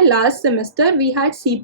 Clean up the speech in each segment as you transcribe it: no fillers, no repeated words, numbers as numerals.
my last semester we had C++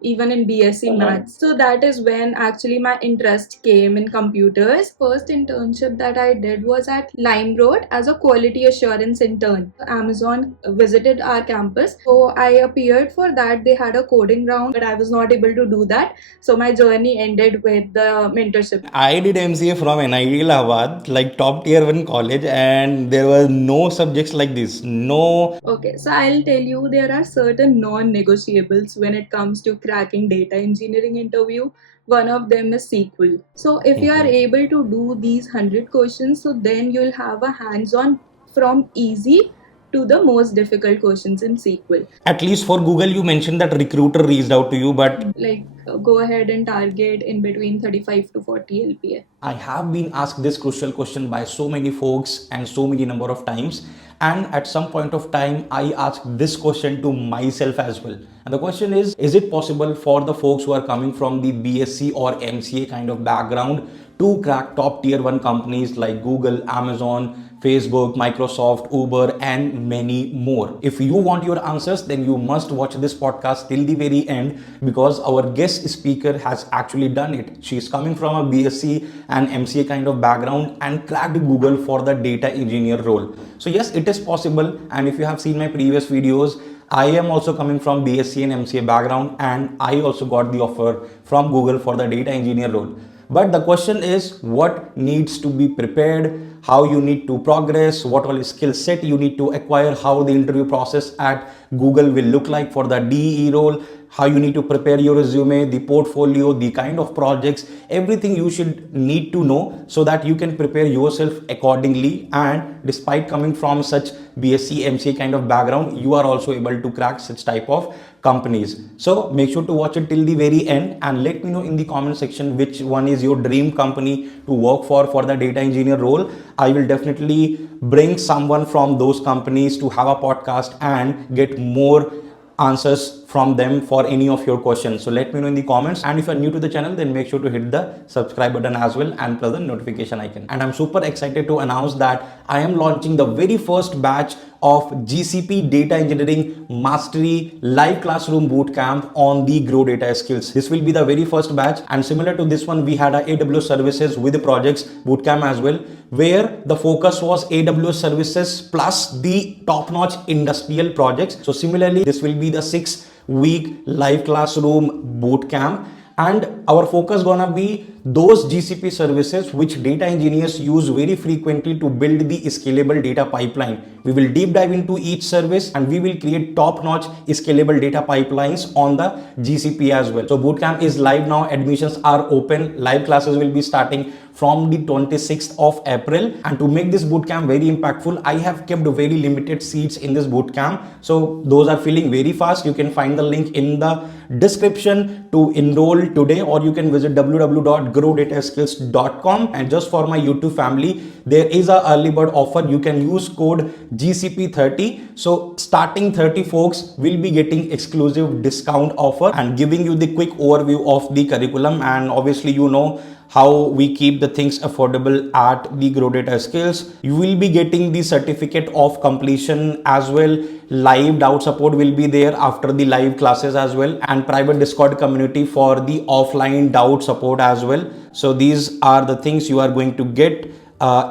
even in B.Sc maths. So that is when actually my interest came in computers. First internship that I did was at LimeRoad as a quality assurance intern. Amazon visited our campus, so I appeared for that. They had a coding round, but I was not able to do that. So my journey ended with the mentorship. I did MCA from NIT Allahabad, like top tier 1 college, and there were no subjects like this. No. Okay, so I'll tell you there are certain non-negotiables when it comes to cracking data engineering interview. One of them is SQL. So if you are able to do these 100 questions, so then you'll have a hands-on from easy to the most difficult questions in SQL. At least for Google, you mentioned that recruiter reached out to you, but Like go ahead and target in between 35 to 40 LPA. I have been asked this crucial question by so many folks and so many number of times, and at some point of time I asked this question to myself as well. And the question is it possible for the folks who are coming from the B.Sc or MCA kind of background to crack top tier 1 companies like Google, Amazon, Facebook, Microsoft, Uber, and many more? If you want your answers, then you must watch this podcast till the very end, because our guest speaker has actually done it. She is coming from a B.Sc and MCA kind of background and cracked Google for the data engineer role. So yes, it is possible. And if you have seen my previous videos, I am also coming from B.Sc and MCA background, and I also got the offer from Google for the data engineer role. But the question is, what needs to be prepared, how you need to progress, what all skill set you need to acquire, how the interview process at Google will look like for the DE role, how you need to prepare your resume, the portfolio, the kind of projects, everything you should need to know so that you can prepare yourself accordingly. And despite coming from such B.Sc, MCA kind of background, you are also able to crack such type of companies. So make sure to watch it till the very end and let me know in the comment section which one is your dream company to work for the data engineer role. I will definitely bring someone from those companies to have a podcast and get more answers from them for any of your questions. So let me know in the comments, and if you're new to the channel, then make sure to hit the subscribe button as well and press the notification icon. And I'm super excited to announce that I am launching the very first batch of GCP Data Engineering Mastery Live Classroom Bootcamp on the Grow Data Skills. This will be the very first batch, and similar to this one, we had a AWS services with the projects bootcamp as well, where the focus was AWS services plus the top-notch industrial projects. So similarly, this will be the 6-week live classroom bootcamp, and our focus gonna be those GCP services which data engineers use very frequently to build the scalable data pipeline. We will deep dive into each service and we will create top-notch scalable data pipelines on the GCP as well. So bootcamp is live now. Admissions are open. Live classes will be starting from the 26th of April. And to make this bootcamp very impactful, I have kept very limited seats in this bootcamp. So those are filling very fast. You can find the link in the description to enroll today, or you can visit www.growdataskills.com. And just for my YouTube family, there is a early bird offer. You can use code 𝗶cie𝗶𝗹. So starting 30 folks will be getting exclusive discount offer, and giving you the quick overview of the curriculum. And obviously, you know how we keep the things affordable at the Grow Data Skills. You will be getting the certificate of completion as well. Live doubt support will be there after the live classes as well, and private Discord community for the offline doubt support as well. So these are the things you are going to get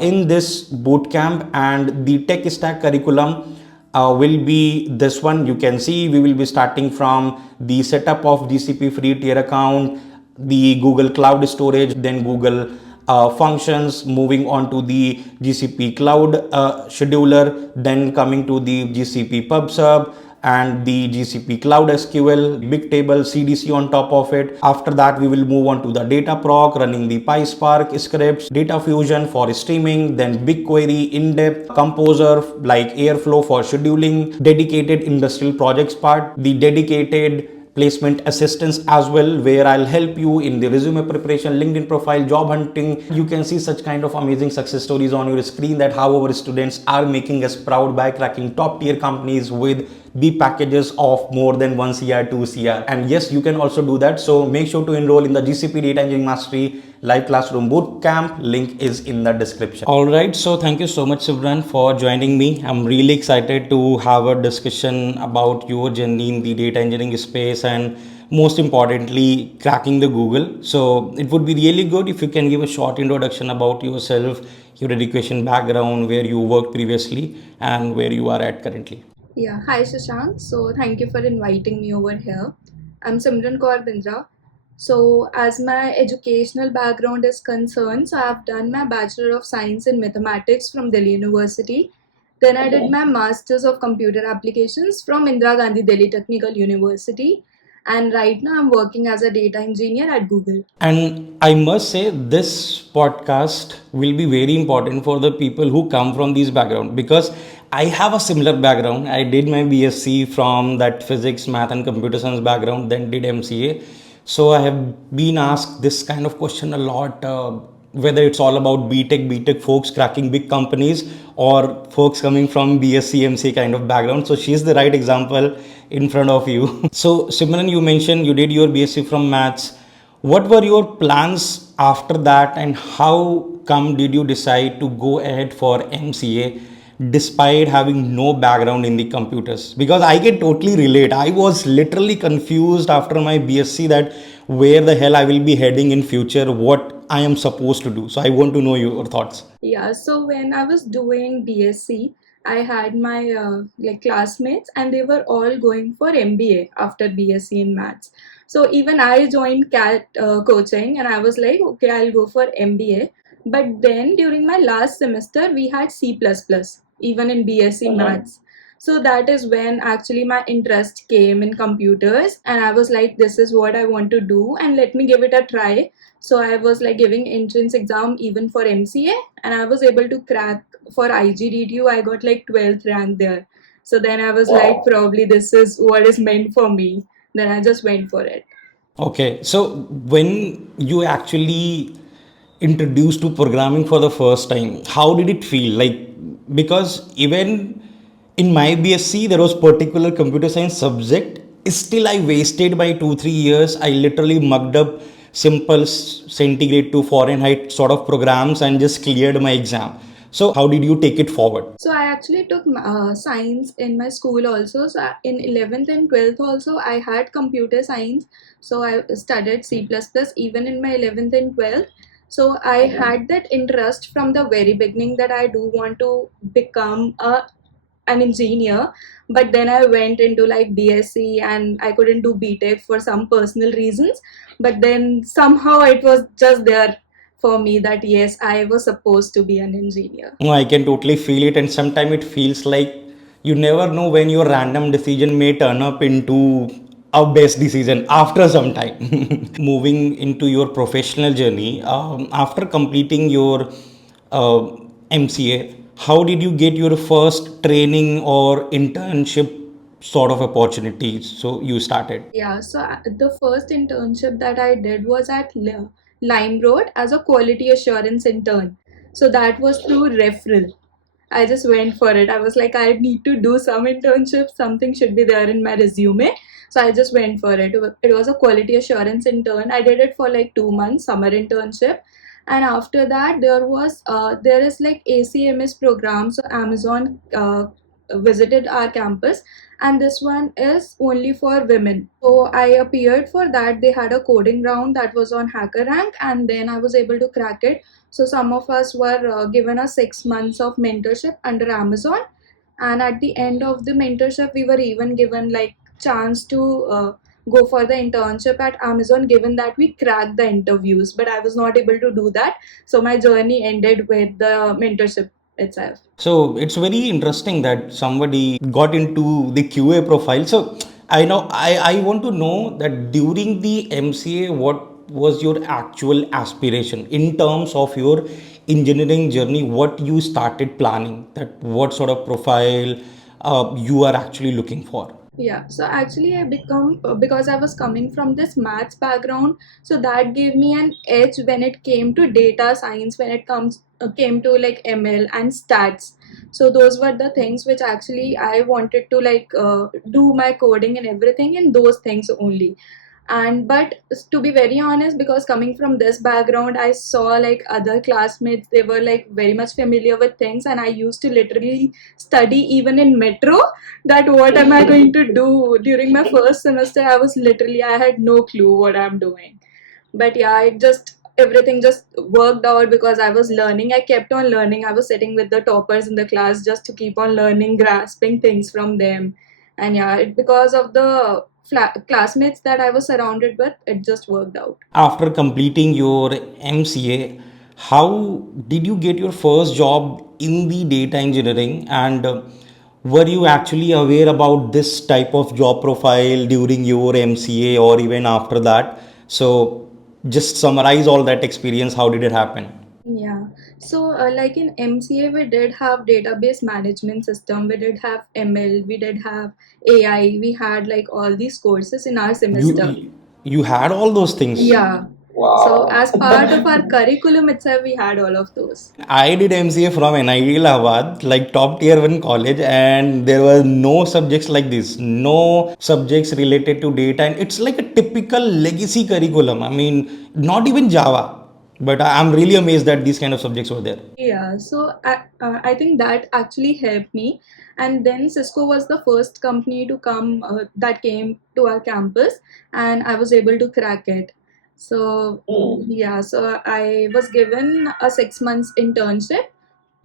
in this bootcamp. And the tech stack curriculum will be this one. You can see we will be starting from the setup of GCP free tier account, the Google Cloud Storage, then Google functions, moving on to the GCP Cloud Scheduler, then coming to the GCP PubSub and the GCP Cloud SQL, Bigtable, CDC on top of it. After that, we will move on to the Dataproc, running the PySpark scripts, Data Fusion for streaming, then BigQuery, in-depth, Composer like Airflow for scheduling, dedicated industrial projects part, the dedicated placement assistance as well, where I'll help you in the resume preparation, LinkedIn profile, job hunting. You can see such kind of amazing success stories on your screen, that how our students are making us proud by cracking top tier companies with be packages of more than 1 CR, 2 CR. And yes, you can also do that. So make sure to enroll in the GCP Data Engineering Mastery Live Classroom Bootcamp. Link is in the description. All right. So thank you so much, Simran, for joining me. I'm really excited to have a discussion about your journey in the data engineering space and most importantly cracking the Google. So it would be really good if you can give a short introduction about yourself, your education background, where you worked previously and where you are at currently. Yeah, hi Shashank. So thank you for inviting me over here. I'm Simran Kaur Bindra. So as my educational background is concerned, so I've done my Bachelor of Science in Mathematics from Delhi University. Then I did my Masters of Computer Applications from Indira Gandhi Delhi Technical University. And right now I'm working as a data engineer at Google. And I must say, this podcast will be very important for the people who come from these background because I have a similar background. I did my B.Sc from that physics, math, and computer science background, then did MCA. So I have been asked this kind of question a lot. Whether it's all about B.Tech folks cracking big companies or folks coming from B.Sc, MCA kind of background. So she's the right example in front of you. So Simran, you mentioned you did your B.Sc from maths. What were your plans after that, and how come did you decide to go ahead for MCA despite having no background in the computers? Because I can totally relate. I was literally confused after my BSc that where the hell I will be heading in future, what I am supposed to do. So I want to know your thoughts. Yeah, so when I was doing BSc, I had my classmates and they were all going for MBA after BSc in maths. So even I joined CAT coaching and I was like, okay, I'll go for MBA. But then during my last semester, we had C++, even in BSc maths. So that is when actually my interest came in computers and I was like, this is what I want to do and let me give it a try. So I was like giving entrance exam even for MCA and I was able to crack for IGDTU. I got like 12th rank there. So then I was like, probably this is what is meant for me. Then I just went for it. Okay, so when you actually introduced to programming for the first time, how did it feel? Like, because even in my BSc, there was particular computer science subject. Still, I wasted my 2 3 years. I literally mugged up simple centigrade to Fahrenheit sort of programs and just cleared my exam. So, how did you take it forward? So I actually took science in my school also. So in 11th and 12th also I had computer science. So I studied C++ even in my 11th and 12th. So I had that interest from the very beginning that I do want to become an engineer. But then I went into like BSc and I couldn't do BTech for some personal reasons. But then somehow it was just there for me that yes, I was supposed to be an engineer. No, I can totally feel it, and sometimes it feels like you never know when your random decision may turn up into a best decision after some time. Moving into your professional journey, after completing your uh, MCA, how did you get your first training or internship sort of opportunities? So you started. Yeah, so the first internship that I did was at Lime Road as a quality assurance intern. So that was through referral. I just went for it. I was like, I need to do some internship, something should be there in my resume. So I just went for it. It was a quality assurance intern. I did it for like 2 months, summer internship. And after that, there is like ACMS program. So Amazon visited our campus, and this one is only for women. So I appeared for that. They had a coding round that was on HackerRank, and then I was able to crack it. So some of us were given a 6 months of mentorship under Amazon, and at the end of the mentorship, we were even given like chance to go for the internship at Amazon. Given that we cracked the interviews, but I was not able to do that, so my journey ended with the mentorship itself. So it's very interesting that somebody got into the QA profile. So I want to know that during the MCA, what was your actual aspiration in terms of your engineering journey? What you started planning, that what sort of profile you are actually looking for? Yeah, so actually I become because I was coming from this maths background, so that gave me an edge when it came to data science, when it came to like ML and stats. So those were the things which actually I wanted to do my coding and everything in those things only. And but to be very honest, because coming from this background, I saw like other classmates, they were like very much familiar with things, and I used to literally study even in metro, that what am I going to do. During my first semester, I had no clue what I'm doing. But yeah, everything just worked out because I was learning. I kept on learning. I was sitting with the toppers in the class just to keep on learning, grasping things from them. And yeah, because of the classmates that I was surrounded with, it just worked out. After completing your MCA, how did you get your first job in the data engineering, and were you actually aware about this type of job profile during your MCA or even after that? So just summarize all that experience. How did it happen? Yeah. So, like in MCA, we did have database management system, we did have ML, we did have AI, we had like all these courses in our semester. You had all those things. Yeah. So, as part of our curriculum itself, we had all of those. I did MCA from NIT Allahabad, like top tier one college, and there were no subjects like this, no subjects related to data, and it's like a typical legacy curriculum. I mean, not even Java, but I'm really amazed that these kind of subjects were there. Yeah, so I think that actually helped me. And then Cisco was the first company to come that came to our campus, and I was able to crack it. So yeah, so I was given a 6 months internship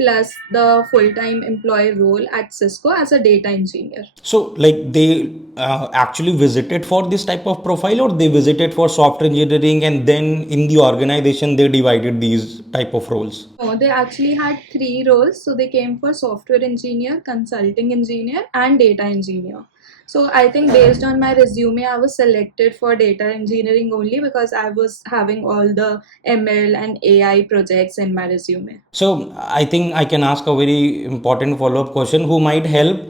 plus the full-time employee role at Cisco as a data engineer. So, like they actually visited for this type of profile, or they visited for software engineering, and then in the organization they divided these type of roles. No, they actually had three roles. So they came for software engineer, consulting engineer, and data engineer. So I think based on my resume, I was selected for data engineering only because I was having all the ML and AI projects in my resume. So I think I can ask a very important follow-up question who might help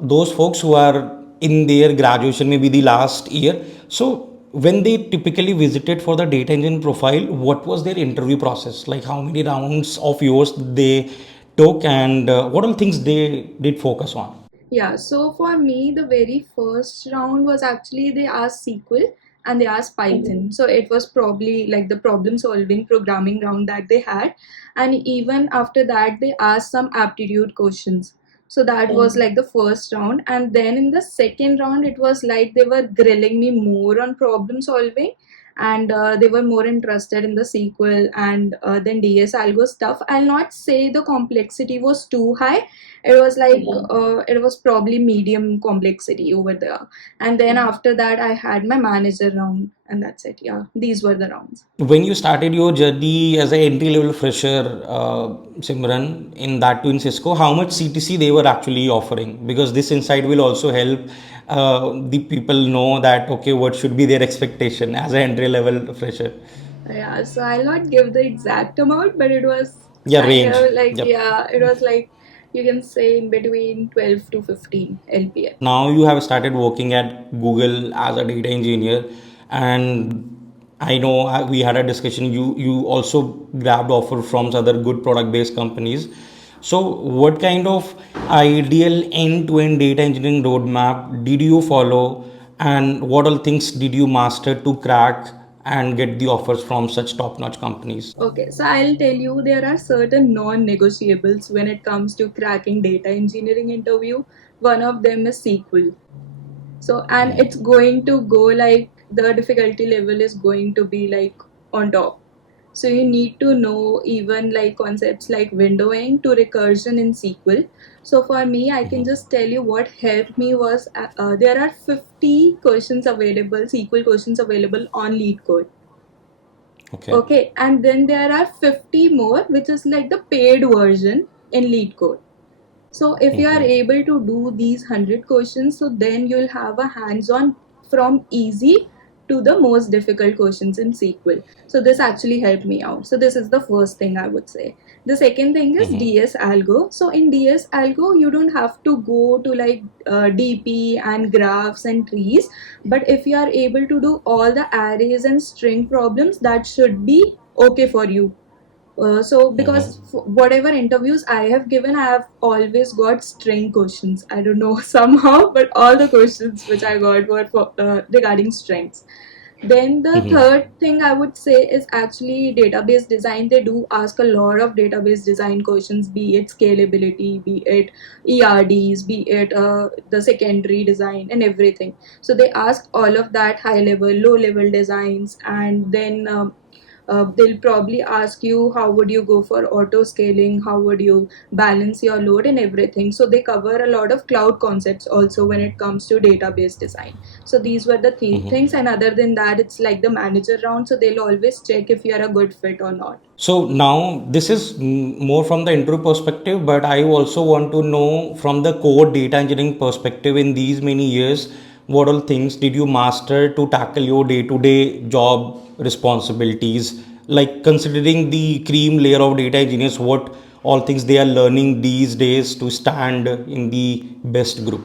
those folks who are in their graduation, maybe the last year. So when they typically visited for the data engineering profile, what was their interview process? Like how many rounds of yours they took, and what all things they did focus on? Yeah, so for me, the very first round was actually they asked SQL and they asked Python. So it was probably like the problem solving programming round that they had. And even after that, they asked some aptitude questions. So that was like the first round. And then in the second round, it was like they were grilling me more on problem solving, and they were more interested in the SQL and then DS algo stuff. I'll not say the complexity was too high. It was like it was probably medium complexity over there. And then after that, I had my manager round, and that's it. Yeah, these were the rounds. When you started your journey as an entry level fresher, Simran, in that too in Cisco, how much CTC they were actually offering? Because this insight will also help the people know that okay, what should be their expectation as an entry level fresher. Yeah, so I'll not give the exact amount, but it was Yeah, kind range. of like, Yep. yeah, it was like you can say in between 12 to 15 LPA. Now you have started working at Google as a data engineer, and I know we had a discussion. You also grabbed offer from other good product based companies. So what kind of ideal end to end data engineering roadmap did you follow, and what all things did you master to crack and get the offers from such top notch companies? Okay, so I'll tell you there are certain non-negotiables when it comes to cracking data engineering interview. One of them is SQL. So, and it's going to go like the difficulty level is going to be like on top. So you need to know even like concepts like windowing to recursion in SQL. So for me, I can just tell you what helped me was there are 50 questions available, SQL questions available on LeetCode. Okay. Okay, and then there are 50 more, which is like the paid version in LeetCode. So if you are able to do these 100 questions, so then you'll have a hands-on from easy to the most difficult questions in SQL. So this actually helped me out. So this is the first thing I would say. The second thing is DS algo. So in DS algo, you don't have to go to like DP and graphs and trees. But if you are able to do all the arrays and string problems, that should be okay for you. So because whatever interviews I have given, I have always got string questions. I don't know somehow, but all the questions which I got were for, regarding strings. Then the third thing I would say is actually database design. They do ask a lot of database design questions, be it scalability, be it ERDs, be it the secondary design and everything. So they ask all of that, high level, low level designs, and then they'll probably ask you how would you go for auto scaling, how would you balance your load and everything. So they cover a lot of cloud concepts also when it comes to database design. So these were the things, and other than that, it's like the manager round, so they'll always check if you're a good fit or not. So now this is more from the interview perspective, but I also want to know from the core data engineering perspective in these many years, what all things did you master to tackle your day-to-day job responsibilities? Like considering the cream layer of data engineers, what all things they are learning these days to stand in the best group?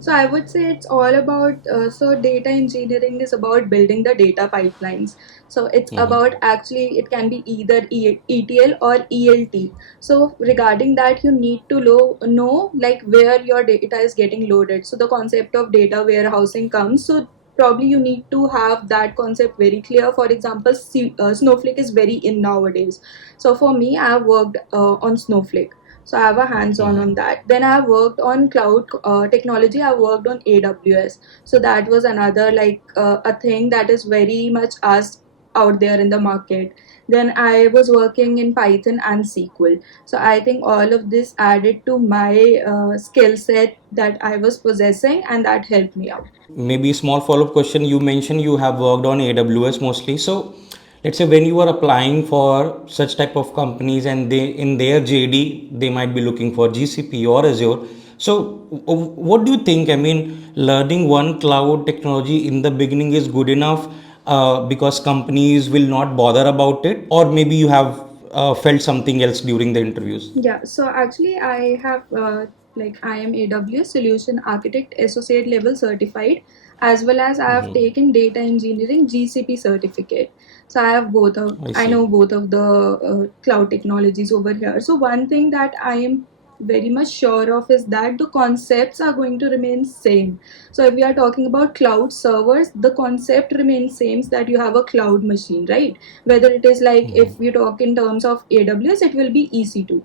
So I would say it's all about, so data engineering is about building the data pipelines. So it's about, actually it can be either ETL or ELT. So regarding that, you need to know like where your data is getting loaded. So the concept of data warehousing comes. So probably you need to have that concept very clear. For example, Snowflake is very in nowadays. So for me, I have worked on Snowflake. So I have a hands-on on that. Then I have worked on cloud technology. I worked on AWS. So that was another like a thing that is very much asked out there in the market. Then I was working in Python and SQL. So I think all of this added to my skill set that I was possessing, and that helped me out. Maybe a small follow-up question. You mentioned you have worked on AWS mostly. So let's say when you are applying for such type of companies and they in their JD they might be looking for GCP or Azure. So what do you think? I mean, learning one cloud technology in the beginning is good enough because companies will not bother about it, or maybe you have felt something else during the interviews? Yeah, so actually, I have like I am AWS Solution Architect Associate level certified, as well as I have taken Data Engineering GCP certificate. So I have both of, I know both of the cloud technologies over here. So one thing that I am very much sure of is that the concepts are going to remain same. So if we are talking about cloud servers, the concept remains same, that you have a cloud machine, right? Whether it is like, if we talk in terms of AWS, it will be EC2,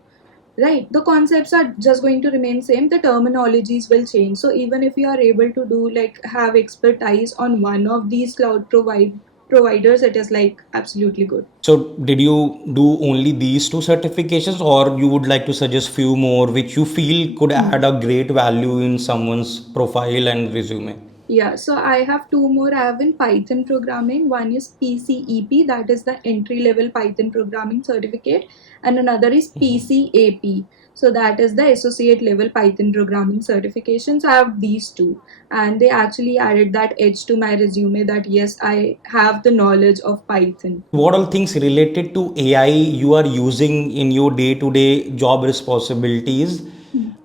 right? The concepts are just going to remain same, the terminologies will change. So even if you are able to do like have expertise on one of these cloud providers, it is like absolutely good. So did you do only these two certifications, or you would like to suggest few more which you feel could add a great value in someone's profile and resume? Yeah, so I have two more. I have in Python programming. One is 𝗶𝗶𝗶𝗶, that is the entry level Python programming certificate, and another is 𝗶𝗶𝗶𝗶. So that is the associate level Python programming certification. So I have these two, and they actually added that edge to my resume that yes, I have the knowledge of Python. What all things related to AI you are using in your day-to-day job responsibilities?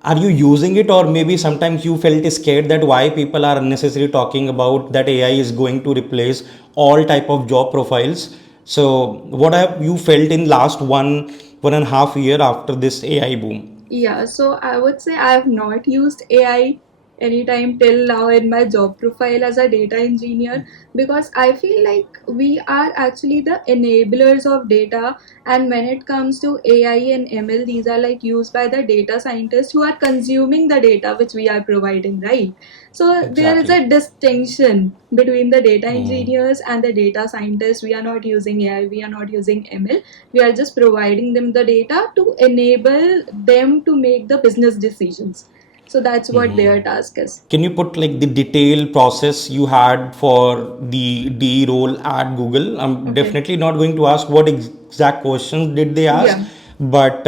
Are you using it, or maybe sometimes you felt scared that why people are unnecessarily talking about that AI is going to replace all type of job profiles? So what have you felt in last one and a half year after this AI boom? Yeah, so I would say I have not used AI anytime till now in my job profile as a data engineer, because I feel like we are actually the enablers of data, and when it comes to AI and ML, these are like used by the data scientists who are consuming the data which we are providing, right? So there is a distinction between the data engineers and the data scientists. We are not using AI, we are not using ML, we are just providing them the data to enable them to make the business decisions. So that's what their task is. Can you put like the detailed process you had for the D role at Google? I'm definitely not going to ask what exact questions did they ask, but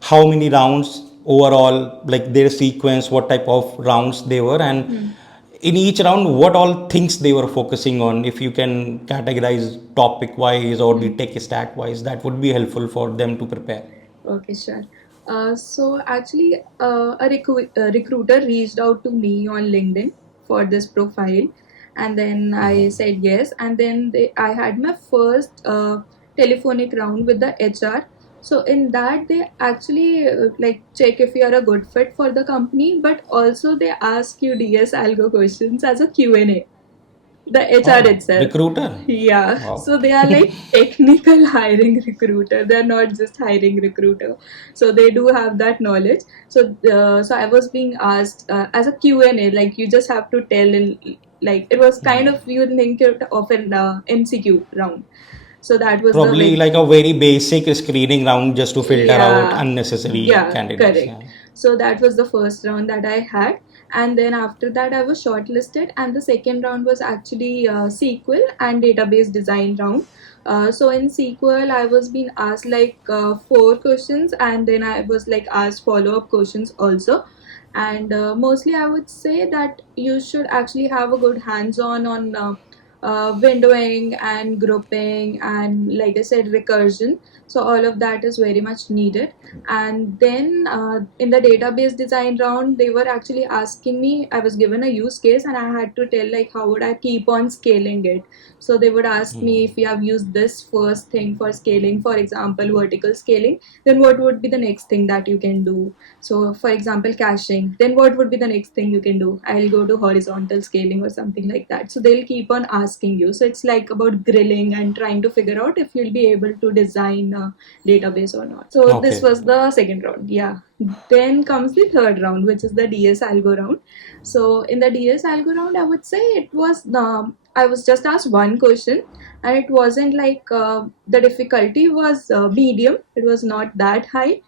how many rounds overall, like their sequence, what type of rounds they were, and in each round, what all things they were focusing on. If you can categorize topic wise or the tech stack wise, that would be helpful for them to prepare. Okay, sure. So actually, a recruiter reached out to me on LinkedIn for this profile, and then I said yes, and then I had my first telephonic round with the HR. So in that they actually like check if you are a good fit for the company, but also they ask you DS algo questions as a Q&A, the HR Oh, itself. recruiter. Yeah, Wow. so they are like technical hiring recruiter. They're not just hiring recruiter. So they do have that knowledge. So I was being asked as a Q&A, like you just have to tell in, like it was kind of, you think it of an MCQ round. So that was the Probably very, like a very basic screening round just to filter out yeah, unnecessary yeah, candidates. correct. Yeah. So that was the first round that I had, and then after that I was shortlisted, and the second round was actually SQL and database design round. So in SQL, I was being asked like 4 questions, and then I was like asked follow-up questions also. And mostly, I would say that you should actually have a good hands-on on windowing and grouping and, like I said, recursion. So all of that is very much needed. And then in the database design round, they were actually asking me, I was given a use case and I had to tell like how would I keep on scaling it. So they would ask me, if you have used this first thing for scaling, for example vertical scaling, then what would be the next thing that you can do. So for example caching, then what would be the next thing you can do. I'll go to horizontal scaling or something like that. So they'll keep on asking you. So it's like about grilling and trying to figure out if you'll be able to design a database or not. So this Okay. was the second round. Yeah. Then comes the third round, which is the DS algo round. So in the DS algo round, I would say it was the, I was just asked one question, and it wasn't like the difficulty was medium. It was not that high,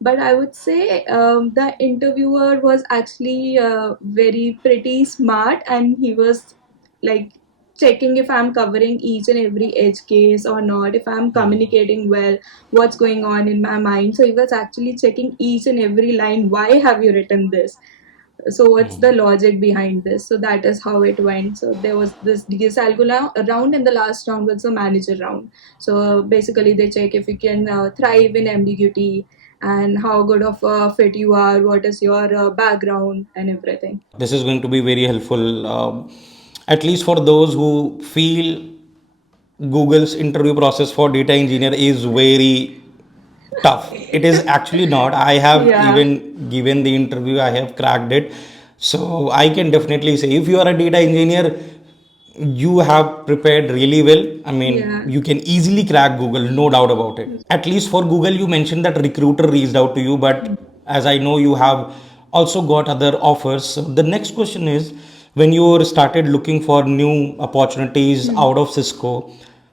but I would say the interviewer was actually very pretty smart, and he was like checking if I'm covering each and every edge case or not, if I'm communicating well, what's going on in my mind. So he was actually checking each and every line. Why have you written this? So what's the logic behind this? So that is how it went. So there was this DS Algula round, and the last round was the manager round. So basically they check if you can thrive in ambiguity and how good of a fit you are, what is your background and everything. This is going to be very helpful, at least for those who feel Google's interview process for data engineer is very tough. It is actually not. I have Yeah. even given the interview, I have cracked it. So I can definitely say if you are a data engineer, you have prepared really well. I mean, Yeah. you can easily crack Google, no doubt about it. At least for Google, you mentioned that recruiter reached out to you, but as I know, you have also got other offers. So the next question is, when you started looking for new opportunities out of Cisco,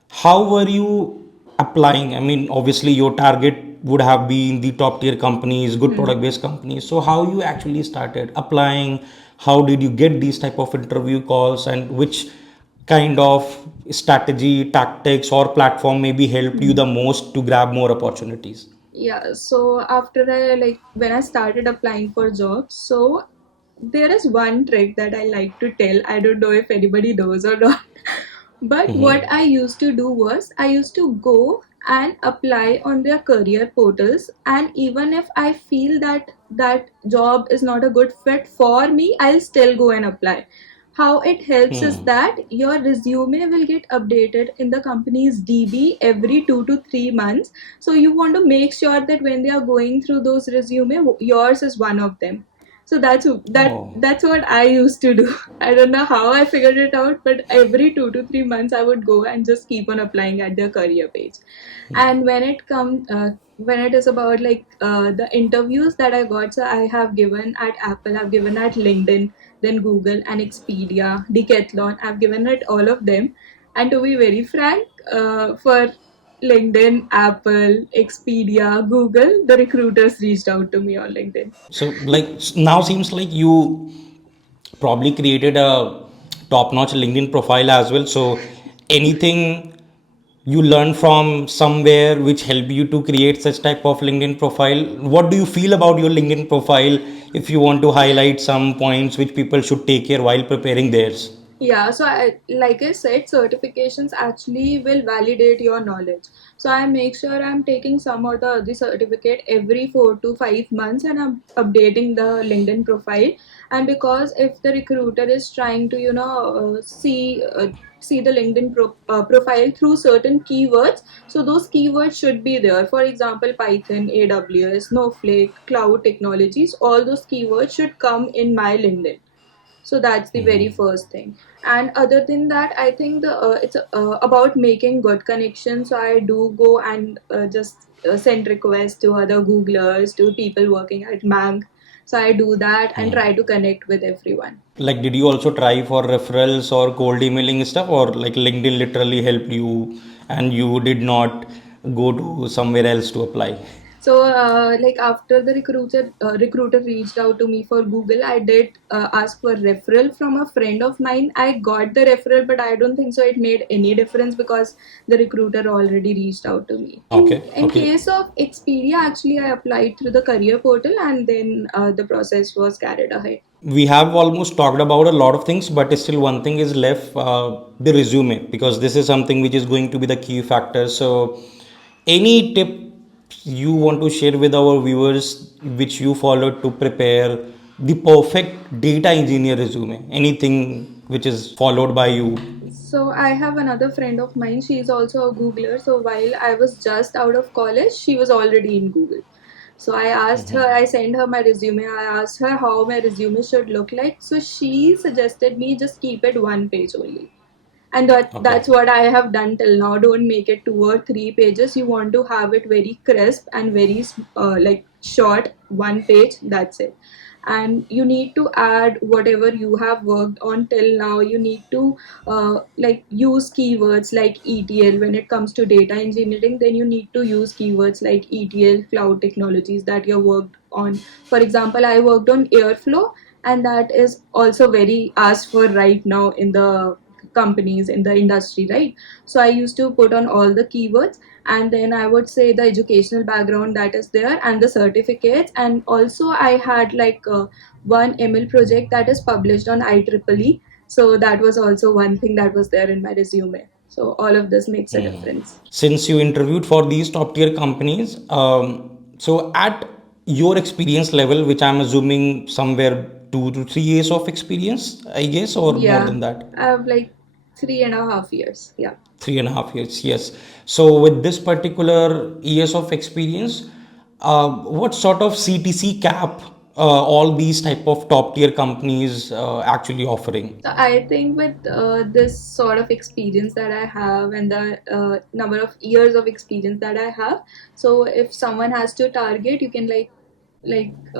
how were you applying? I mean, obviously, your target would have been the top tier companies, good product based companies. So, how you actually started applying? How did you get these type of interview calls, and which kind of strategy, tactics, or platform maybe helped you the most to grab more opportunities? Yeah, so after I like when I started applying for jobs, so there is one trick that I like to tell. I don't know if anybody knows or not. But what I used to do was I used to go and apply on their career portals, and even if I feel that that job is not a good fit for me, I'll still go and apply. How it helps is that your resume will get updated in the company's DB every 2 to 3 months. So you want to make sure that when they are going through those resume, yours is one of them. So Oh, that's what I used to do. I don't know how I figured it out, but every 2 to 3 months I would go and just keep on applying at their career page. And when it is about like the interviews that I got, so I have given at Apple, I've given at LinkedIn, then Google and Expedia, Decathlon. I've given at all of them. And to be very frank, for LinkedIn, Apple, Expedia, Google, the recruiters reached out to me on LinkedIn. so like now seems like you probably created a top-notch LinkedIn profile as well. So anything you learn from somewhere which help you to create such type of LinkedIn profile. What do you feel about your LinkedIn profile? If you want to highlight some points which people should take care while preparing theirs. Yeah, so like I said, certifications actually will validate your knowledge. So I make sure I'm taking some or the other certificate every 4 to 5 months, and I'm updating the LinkedIn profile. And because if the recruiter is trying to see the LinkedIn profile through certain keywords, so those keywords should be there. For example, Python, AWS, Snowflake, cloud technologies, all those keywords should come in my LinkedIn. So that's the very first thing. And other than that, I think it's about making good connections. So I do go and just send requests to other Googlers, to people working at MAANG. So I do that and try to connect with everyone. Like, did you also try for referrals or cold emailing stuff, or like LinkedIn literally helped you and you did not go to somewhere else to apply? So, like after the recruiter reached out to me for Google, I did ask for referral from a friend of mine. I got the referral, but I don't think so it made any difference because the recruiter already reached out to me. In case of Expedia, actually, I applied through the career portal, and then the process was carried ahead. We have almost talked about a lot of things, but still one thing is left, the resume, because this is something which is going to be the key factor. So any tip you want to share with our viewers which you followed to prepare the perfect data engineer resume, anything which is followed by you? So I have another friend of mine. She is also a Googler. So while I was just out of college, she was already in Google. So I asked her, I sent her my resume. I asked her how my resume should look like. So she suggested me just keep it one page only. And that's what I have done till now. Don't make it 2 or 3 pages. You want to have it very crisp and very like short, one page. That's it. And you need to add whatever you have worked on till now. You need to like use keywords like ETL when it comes to data engineering. Then you need to use keywords like ETL, cloud technologies that you worked on. For example, I worked on Airflow, and that is also very asked for right now in the companies in the industry, right? So I used to put on all the keywords, and then I would say the educational background that is there and the certificates. And also I had like one ML project that is published on IEEE, so that was also one thing that was there in my resume. So all of this makes a difference. Since you interviewed for these top tier companies, so at your experience level, which I'm assuming somewhere 2 to 3 years of experience, I guess, or more than that? I have like 3.5 years. Yeah. 3.5 years, yes. So with this particular years of experience, what sort of CTC cap all these type of top tier companies actually offering? So I think with this sort of experience that I have and the number of years of experience that I have, so if someone has to target, you can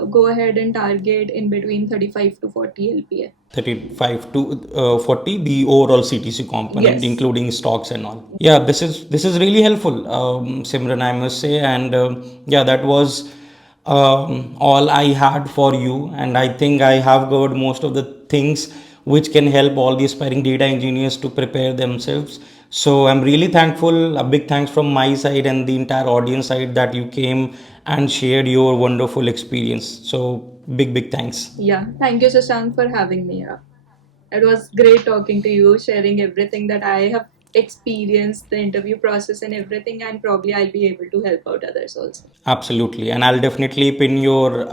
go ahead and target in between 35 to 40 LPA. 35 to 40, the overall CTC component, Yes. including stocks and all. Yeah, this is really helpful, Simran, I must say. And yeah, that was all I had for you, and I think I have covered most of the things which can help all the aspiring data engineers to prepare themselves. So I'm really thankful. A big thanks from my side and the entire audience side that you came and shared your wonderful experience. So big thanks. Yeah, thank you, Shashank, for having me here. It was great talking to you, sharing everything that I have experienced, the interview process and everything, and probably I'll be able to help out others also. Absolutely. And I'll definitely pin your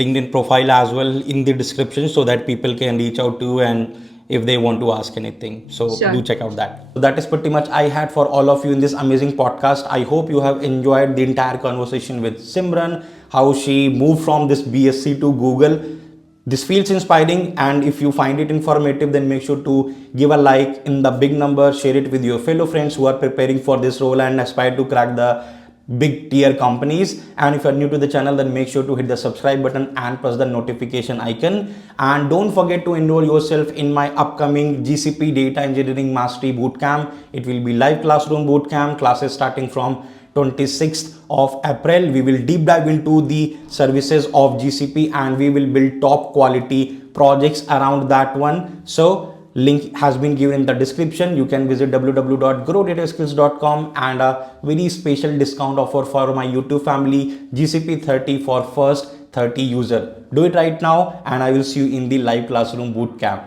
LinkedIn profile as well in the description so that people can reach out to you and if they want to ask anything. So Sure. do check out that. So that is pretty much I had for all of you in this amazing podcast. I hope you have enjoyed the entire conversation with Simran, how she moved from this B.Sc to Google. This feels inspiring, and if you find it informative, then make sure to give a like in the big number, share it with your fellow friends who are preparing for this role and aspire to crack the big tier companies. And if you're new to the channel, then make sure to hit the subscribe button and press the notification icon. And don't forget to enroll yourself in my upcoming GCP Data Engineering Mastery Bootcamp. It will be live classroom bootcamp, classes starting from 26th of April. We will deep dive into the services of GCP and we will build top quality projects around that one. So link has been given in the description. You can visit www.growdataskills.com and a very special discount offer for my YouTube family, 𝗶cie_𝗶𝗹 for first 30 user. Do it right now and I will see you in the live classroom bootcamp.